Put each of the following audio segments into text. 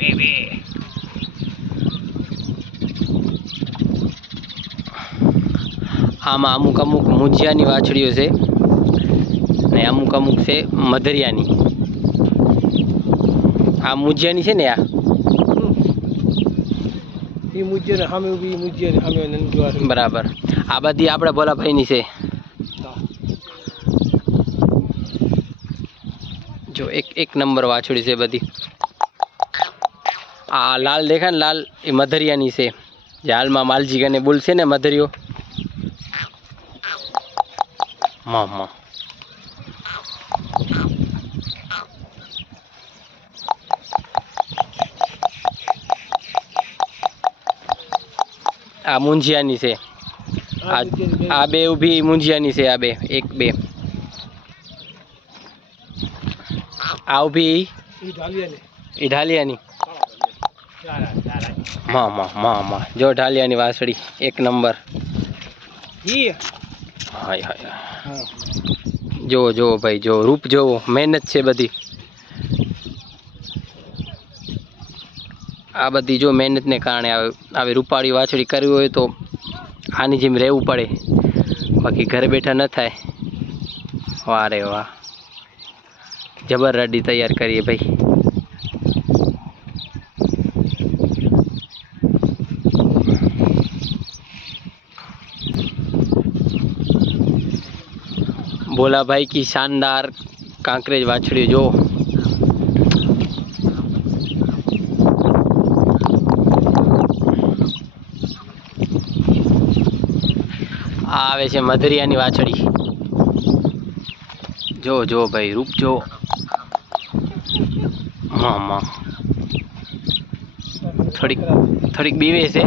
બે આમાં અમુક અમુક મુજિયાની વાછડીઓ છે ને અમુક અમુક છે મધરિયાની. આ મુજિયાની છે ને આ એ મુજિયાને સામે ઊભી મુજિયાને સામે નંદુ વાછડી. બરાબર. આ બધી આપણા ભોલાભાઈની છે. જો એક નંબર વાછડી છે બધી. આ લાલ દેખાય ને લાલ એ મધરિયાની છે, જે હાલમાં માલજી અને બુલ છે ને મધરિયો. આ મુંજિયાની છે. આ બે ઊભી મુંજિયાની છે. આ બે એક બે આ ઊભી એ ઢાલિયાની. જો ઢાલિયાની વાસળી એક નંબર. હાય હાય જોવો જોવો ભાઈ, જો રૂપ જોવો, મહેનત છે બધી. આ બધી જો મહેનતને કારણે આવી રૂપાળી વાછડી કરવી હોય તો આની જેમ રહેવું પડે, બાકી ઘરે બેઠા ન થાય. વાહ રે વાહ, જબર રડી તૈયાર કરીએ ભાઈ. भोला भाई की शानदार कांकरेज वाछड़ी जो आवे छे मधरियानी वाछड़ी। जो जो भाई रूप जो मामा थोड़ी बीवे से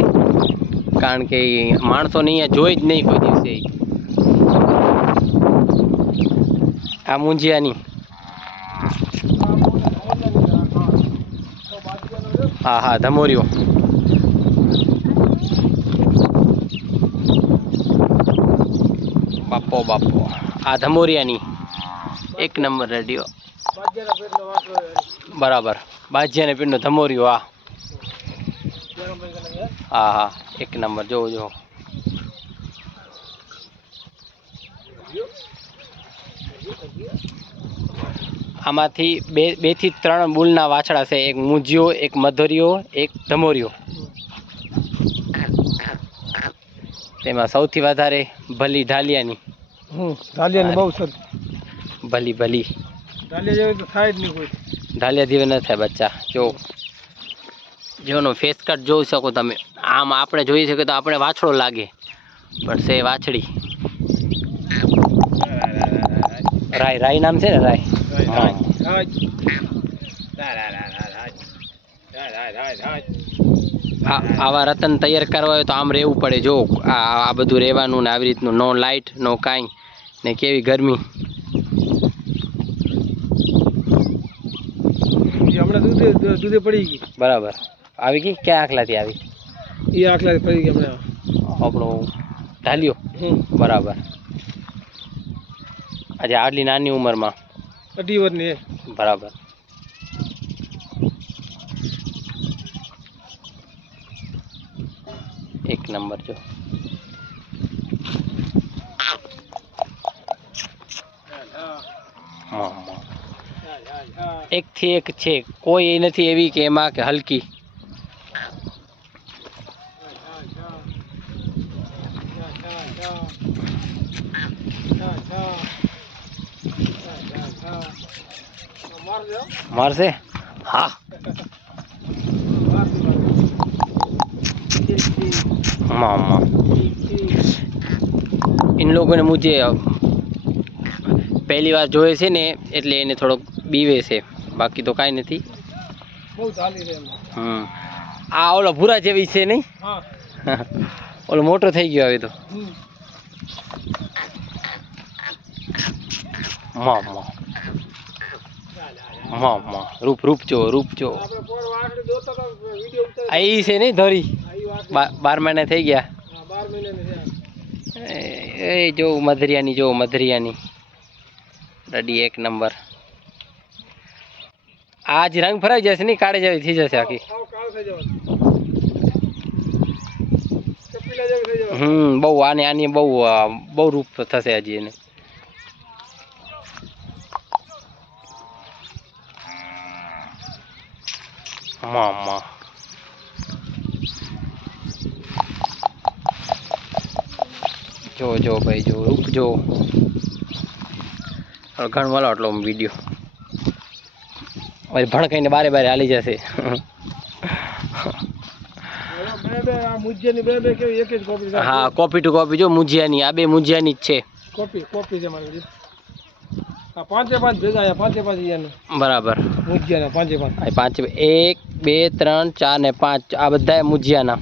कारण के माणसों ने जोई ज नहीं कोई दिवसे। आ मुंजियानी हाँ हाँ धमोरियो बापो बापो आ धमोरियानी एक नंबर रेडियो बराबर बाजिया ने पीनो धमोरियो। हाँ हाँ हाँ एक नंबर जो जो आमाथी बे थी त्रण बुलना वाछड़ा से, एक मुजियो एक मधुरियो एक धमोरियो। तेमा सौथी वधारे भली ढालियानी। ढालियानी बहु सर भली भली ढालिया जेवी तो थाय ज नहीं कोई। ढालिया जेवी न थाय बच्चा। जो जोनो फेस कट જોઈ શકો તમે। આમ આપણે જોઈ શકે તો આપણે વાછડો લાગે પણ છે વાછડી। રાય રાય નામ છે ને રાય। આવા રતન તૈયાર કરવા હોય તો આમ રહેવું પડે। જો આ બધું રહેવાનું ને આવી રીતનું, નો લાઇટ નો કાંઈ ને કેવી ગરમી। હમણાં દૂધે પડી ગઈ બરાબર। આવી ગઈ ક્યાં આખલાથી આવી? એ આખલાથી પડી ગઈ હમણાં આપણો ઢાલ્યો બરાબર। આજે આટલી નાની ઉંમરમાં 18 વર્ષની બરાબર। एक नंबर जो एक थी एक छे, कोई नहीं एवी के एमा के हल्की। मार से हाँ मामा इन लोगों ने मुझे पहली बार जोए छे ने એટલે એને થોડોક બીવે છે, બાકી તો કાંઈ નથી। બહુ ધાલી છે આ ઓલો ભૂરા જેવી છે નહીં? હા ઓલો મોટો થઈ ગયો હવે તો। મામા મામા રૂપ રૂપ જો રૂપ જો आई से नहीं धोरी 12 महीना થઈ ગયા। 12 મહિનાની છે। ए जो मधरियानी जो मधरियानी रेडी एक नंबर। આ જ રંગ ફરાઈ જશે નહીં, કાળી જેવી થઈ જશે આખી. આવ કાળ થઈ જવાનું કપિલા જેવું થઈ જવાનું. બહુ આની બહુ રૂપ થશે હજી એને. મામા જો ભાઈ જો રૂપ જો. ઘણ વાળો એટલો વિડીયો હવે ભણકાઈને બારે હાલી જશે. બે આ મુજિયાની બે કેવી એક જ કોપી છે. હા કોપી ટુ કોપી જો મુજિયાની, આ બે મુજિયાની જ છે. કોપી છે મારી બધી. આ પાંચે પાંચ ભેગા આયા, પાંચે પાંચ યાને બરાબર મુજિયાના પાંચે પાંચ. આ પાંચ 1 2 3 4 ને 5 આ બધા મુજિયાના.